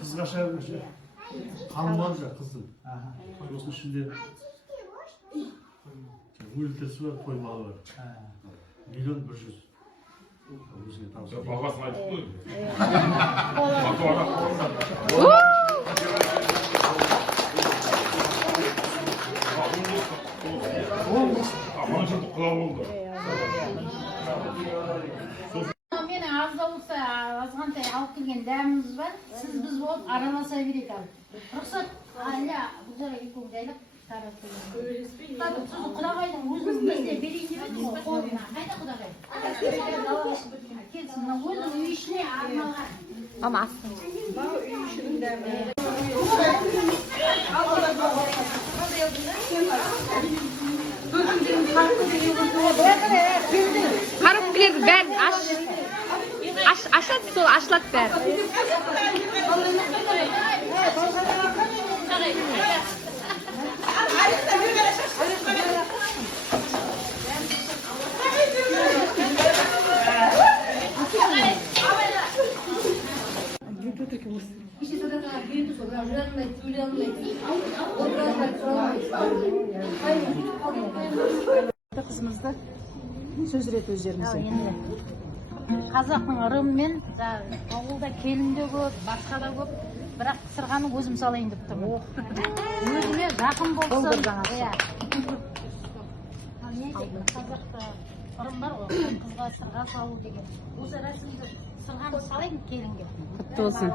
Kız kaşar bir şey. Kan var ya kızın. Koymasın şimdi. Bu ülkesi var, koymağı var. Milyon 500. Babasına gitti mi? Aman çok kulağı oldu. Meni az da olsa azғантай алып келген дәміміз бар. Сіз біз болып араласа берейік ал. Рұқсат, аля, бұл жара екеуі жайлап таратып берейік. Сіз құдағайдың өзіңіз бізде берейін деп едіңіз ғой қолына. Қайда құдағай? Келсін, өзінің үй ішіне арналған. Ama астын. Үй ішінің дәмі. Қарып келеді бәрін ашады сол ашылады бәрі. Қызымызды сөз рет өздеріңізге. Қазақтың ырымымен ауылда келін де көп, басқа да көп, бірақ пісірғанын өзім салайын деп тұрмын. Өзіме жақын болсын. Қазақта ырым бар ғой, қызға сырға салу деген. Осы рәсімді сырғаны салайын келінге. Құтты болсын.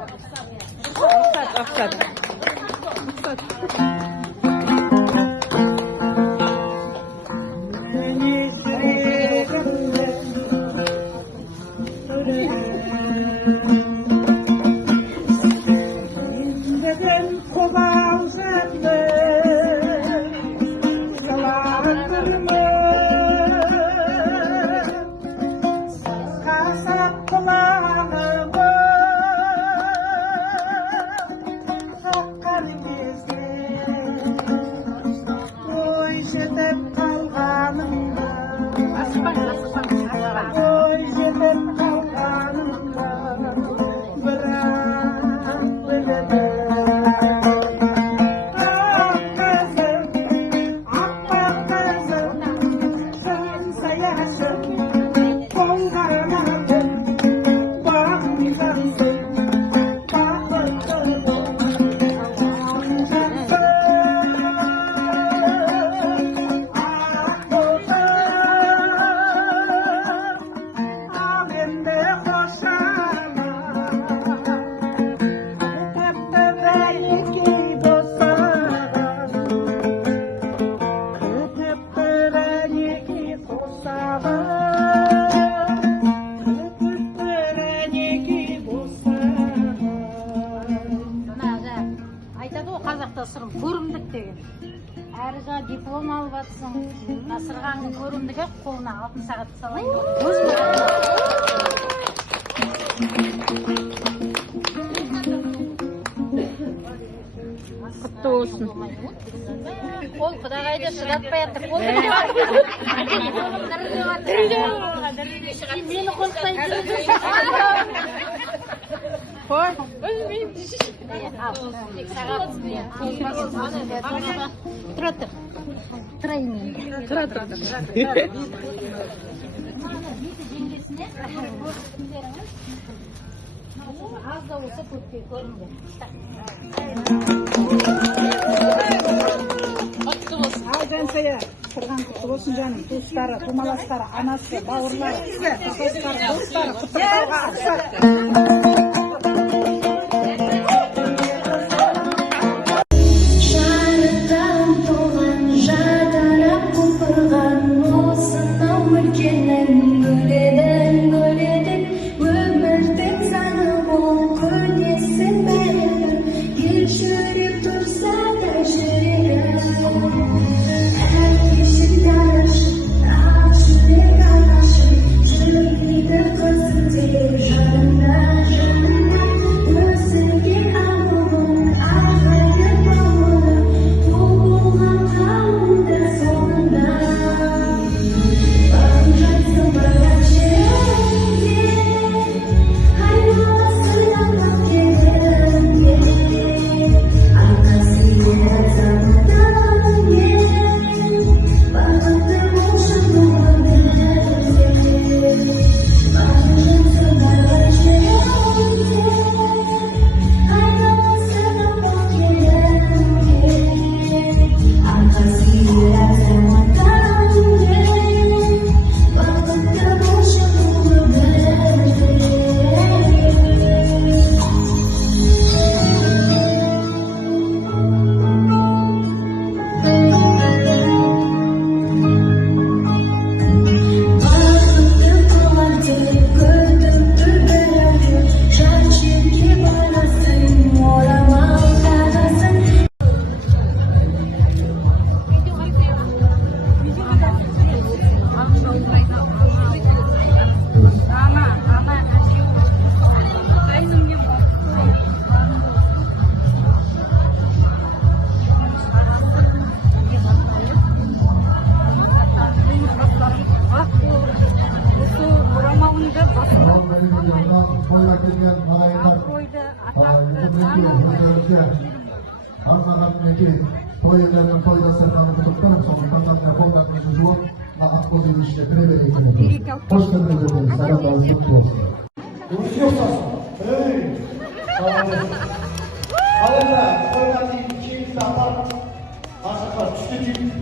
Атасырым көрімдік деген. Әрі жа диплом алып атсың, насырғаңның көрімдігі қолына алтын сағат салайын. Құтты болсын. Ол құдағайды шыдатпай атты. Мені қостай Қой. Тұра тұр. Тұрайын мен. Тұра тұр. Az da olsa kötü görünüyor. Ағайдансая тұрған құтты болсын жаным. Туыстары, тумаластары, анасы, бауырлары, достары, құттықтауға аса. Toylardan toyda sırtını tutup sonuçlarına kollarını juop maaf pozilişte kreve eklemek. Hoş geldiniz. Selamlar kutlu olsun. Alınlar, toylardan iki saat aşağı tüketip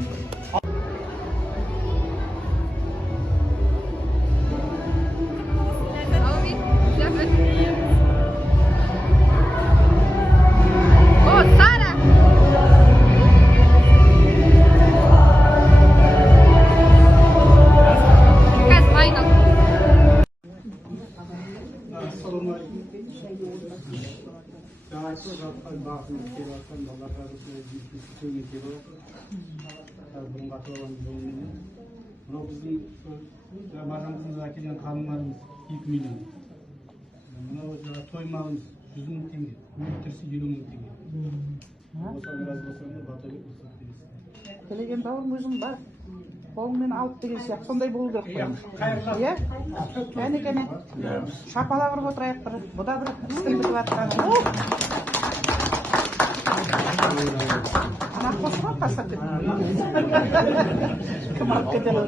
Mынау біздің Рамазанымызға әкелген қалыңдарымыз 2 миллион. Мынау тоймағымыз 100 мың теңге, өлтірсі 50 мың теңге. Осыған разы болсаңыз, Батабек осыған бересіз. Тілеген бауырым өзің бар. Қолыңмен алып деген сияқты сондай болу керек қой. Иә? Кәне. Шапалақ ұрып отырайық бір. Бұда бір істің бітіп жатқан. Ана қосыма тастап деп. Кім алып кетеді?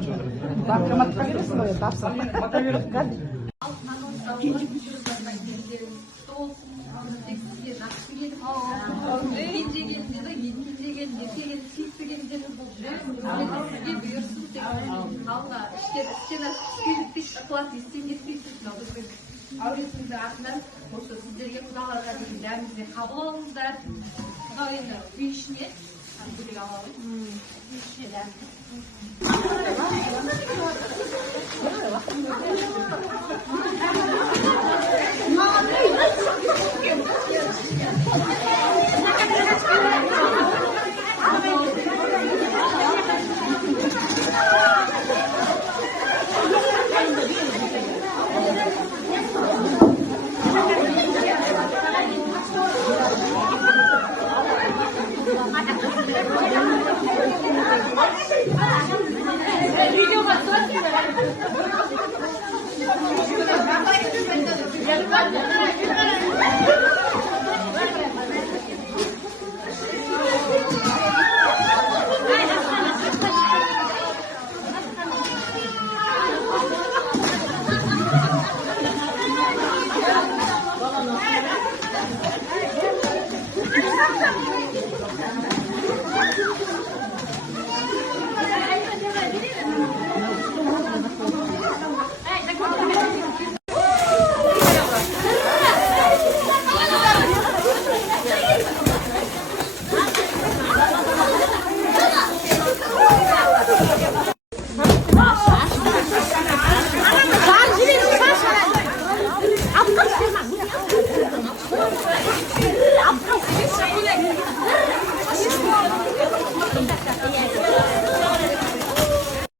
Банкоматқа келесің ғой, тапсырып. Aurezіңіздің артынан осы сіздерге құдаларға деген дәрімізді қабыл алыңыздар. Құда енді үй ішіне бөлек аламыз. Үй ішіне дәрімізді. Thank you.